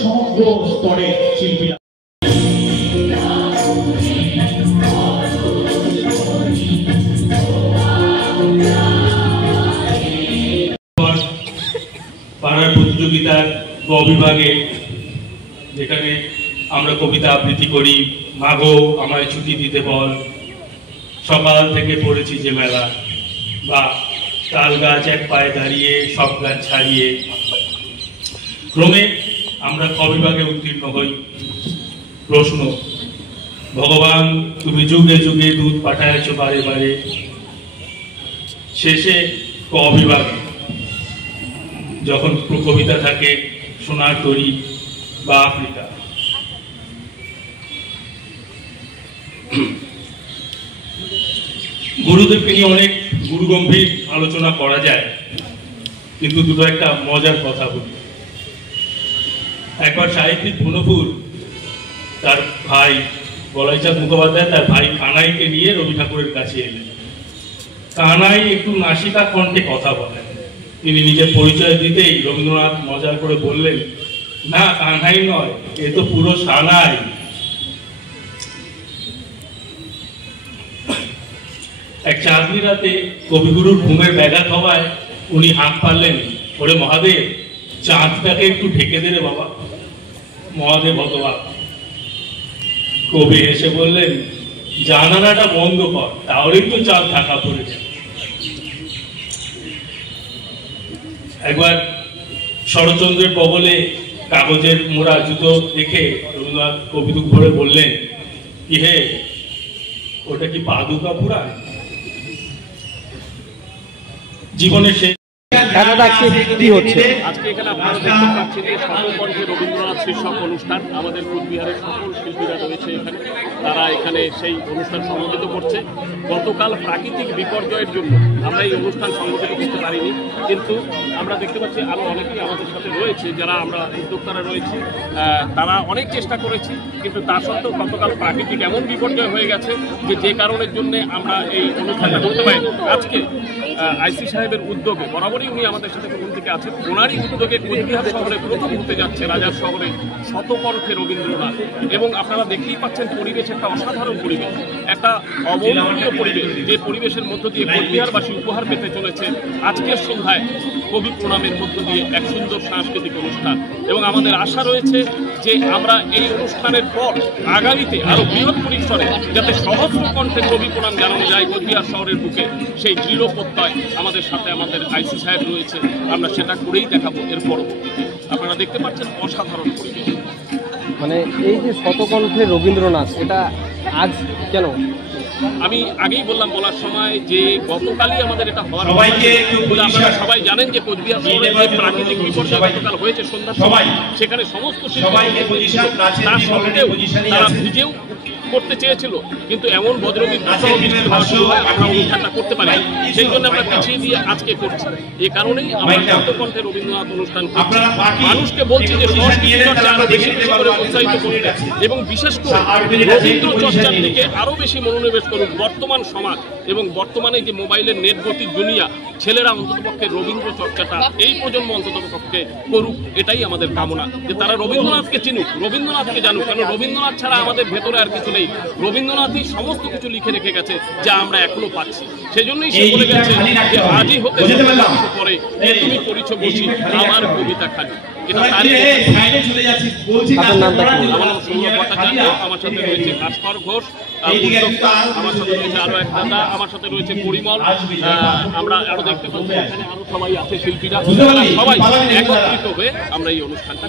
সমগ্র স্তরে শিল্পীরা পাড়ার প্রতিযোগিতার গ বিভাগে যেখানে আমরা কবিতা আবৃত্তি করি, মাগো আমায় ছুটি দিতে বল, সকাল থেকে পড়েছি যে মেলা, বা তাল গাছ এক পায়ে দাঁড়িয়ে সব গাছ ছাড়িয়ে, ক্রমে আমরা ক বিভাগে উত্তীর্ণ হই। প্রশ্ন: ভগবান তুমি যুগে যুগে দুধ পাঠাইছ বারে বারে। শেষে ক বিভাগে যখন কবিতা থাকে সোনার তরী বা আফ্রিকা। গুরুদেবকে নিয়ে অনেক গুরুগম্ভীর আলোচনা করা যায়, কিন্তু দুটো একটা মজার কথা বলি। একবার সাহিত্যিক ভুনপুর তার ভাই বলাইচাঁদ মুখোপাধ্যায় তার ভাই কানাইকে নিয়ে রবি ঠাকুরের কাছে এলেন। কানাই একটু নাসিকা কণ্ঠে কথা বলেন। তিনি নিজের পরিচয় দিতেই রবীন্দ্রনাথ মজা করে বললেন, না কানাই নয়, এ তো পুরো সানাই। এক চাঁদনি রাতে কবিগুরুর ঘুমের ব্যাঘাত হওয়ায় উনি হাঁক পারলেন, ওরে মহাদেব, চাঁদটাকে একটু ঢেকে দে রে বাবা। মহাদেব হতবাক। কবি এসে বললেন, জানালাটা বন্ধ কর, তাহলেই তো চাঁদ ঢাকা পড়ে যায়। একবার শরৎচন্দ্রের কবলে কাগজের মোড়া জুতো দেখে রবীন্দ্রনাথ কবিতুক ভরে বললেন, কি হে, ওটা কি পাদুকা পুরায়? জীবনের শেষ কি হচ্ছে আজকে এখানে আপনারা দেখতে পাচ্ছেন যে সমকণ্ঠে রবীন্দ্রনাথ শীর্ষক অনুষ্ঠান। আমাদের কোচবিহারের সকল শিল্পীরা রয়েছে এখানে, তারা এখানে সেই অনুষ্ঠান সংগঠিত করছে। গতকাল প্রাকৃতিক বিপর্যয়ের জন্য আমরা এই অনুষ্ঠান সংগঠিত করতে পারিনি, কিন্তু আমরা দেখতে পাচ্ছি আরও অনেকেই আমাদের সাথে রয়েছে, যারা আমরা উদ্যোক্তারা রয়েছি, তারা অনেক চেষ্টা করেছি, কিন্তু তা সত্ত্বেও গতকাল প্রাকৃতিক এমন বিপর্যয় হয়ে গেছে যে কারণের জন্য আমরা এই অনুষ্ঠানটা করতে পারিনি। আজকে আইসি সাহেবের উদ্যোগে, বরাবরই উনি আমাদের সাথে প্রথম থেকে আছেন, ওনারই উদ্যোগে কোচবিহার শহরে প্রথম হতে যাচ্ছে রাজার শহরে শতকণ্ঠে রবীন্দ্রনাথ। এবং আপনারা দেখতেই পাচ্ছেন পরিবেশ একটা অসাধারণ পরিবেশ, একটা অবর্ণনীয় পরিবেশ, যে পরিবেশের মধ্য দিয়ে কোচবিহারবাসী উপহার পেতে চলেছে আজকের সন্ধ্যায় কবি প্রণামের মধ্য দিয়ে এক সুন্দর সাংস্কৃতিক অনুষ্ঠান। এবং আমাদের আশা রয়েছে যে আমরা এই অনুষ্ঠানের পর আগামীতে আরো বৃহৎ পরিসরে যাতে সহস্র কণ্ঠে কবি প্রণাম জানানো যায় কোচবিহার শহরের বুকে, সেই দৃঢ় প্রত্যয় আমাদের সাথে আমাদের আইসি সাহেব রয়েছে, আমরা সেটা করেই দেখাবো এর পরবর্তীতে। আপনারা দেখতে পাচ্ছেন অসাধারণ পরিবেশ। মানে এই যে শতকণ্ঠে রবীন্দ্রনাথ, এটা আজ কেন? আমি আগেই বলার সময় যে গতকালই আমাদের এটা হওয়ার, আপনারা সবাই জানেন যে কোচবিহার শহরে যে প্রাকৃতিক বিপর্যয় গতকাল হয়েছে সন্ধ্যার সময়, সেখানে সমস্ত তার সত্ত্বেও তারা ভিজেও করতে চেয়েছিল, কিন্তু এমন বজ্রবিদ্যুৎ আমরা অনুষ্ঠানটা করতে পারি, সেই জন্য আমরা পিছিয়ে দিয়ে আজকে করছি। এই কারণেই আমরা শতকণ্ঠে রবীন্দ্রনাথ অনুষ্ঠান করছি। মানুষকে বলছি যে সংস্কৃতি চর্চা আরো বেশি বেশি করে উৎসাহিত করতে, এবং বিশেষ করে রবীন্দ্র চর্চার দিকে আরো বেশি মনোনিবেশ করুক বর্তমান সমাজ। এবং বর্তমানে যে মোবাইলের নেট গতির দুনিয়া, ছেলেরা অন্ততপক্ষে রবীন্দ্র চর্চাটা এই প্রজন্ম অন্ততপক্ষে করুক, এটাই আমাদের কামনা, যে তারা রবীন্দ্রনাথকে চিনুক, রবীন্দ্রনাথকে জানুক। কারণ রবীন্দ্রনাথ ছাড়া আমাদের ভেতরে আর কিছু নেই, রবীন্দ্রনাথই সমস্ত কিছু লিখে রেখে গেছে যা আমরা এখনো পাচ্ছি। সেজন্যই সে বলে গেছে যে আজই হতে পরে তুমি পড়িছ বসি আমার কবিতা খালি। এটা তারই আমার নাম সৌরভ ভট্টাচার্য, আমার সাথে রয়েছে ভাস্কর ঘোষ, আমার সাথে রয়েছে আরো এক দাদা, আমার সাথে রয়েছে পরিমল। আমরা আরো দেখতে পাচ্ছি এখানে আরো সবাই আছে, শিল্পীরা, সবাই একত্রিত হয়ে আমরা এই অনুষ্ঠানটা